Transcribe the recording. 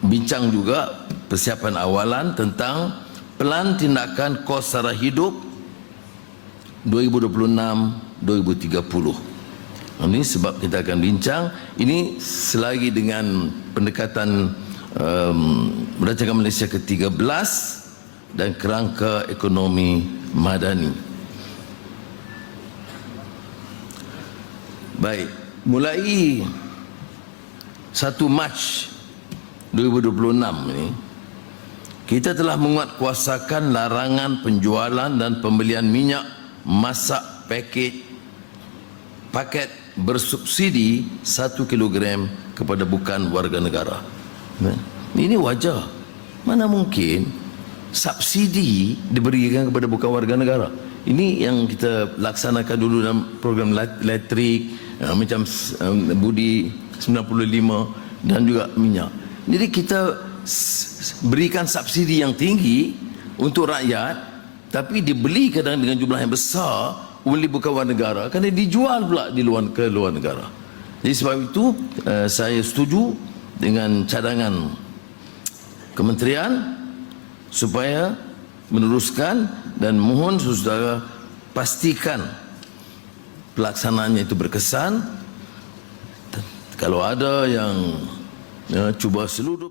bincang juga persiapan awalan tentang Pelan Tindakan Kos Sara Hidup 2026-2030. Ini sebab kita akan bincang ini selagi dengan pendekatan Rancangan Malaysia ke-13 dan kerangka ekonomi madani. Baik, mulai 1 Mac 2026 ini, kita telah menguatkuasakan larangan penjualan dan pembelian minyak masak paket bersubsidi 1 kilogram kepada bukan warga negara. Ini wajar. Mana mungkin subsidi diberikan kepada bukan warga negara. Ini yang kita laksanakan dulu dalam program elektrik, macam Budi 95 dan juga minyak. Jadi kita berikan subsidi yang tinggi untuk rakyat, tapi dibeli kadang dengan jumlah yang besar oleh bukan warga negara kerana dijual pula ke luar negara. Jadi sebab itu saya setuju dengan cadangan kementerian supaya meneruskan dan mohon saudara pastikan pelaksanaannya itu berkesan. Kalau ada yang cuba seludup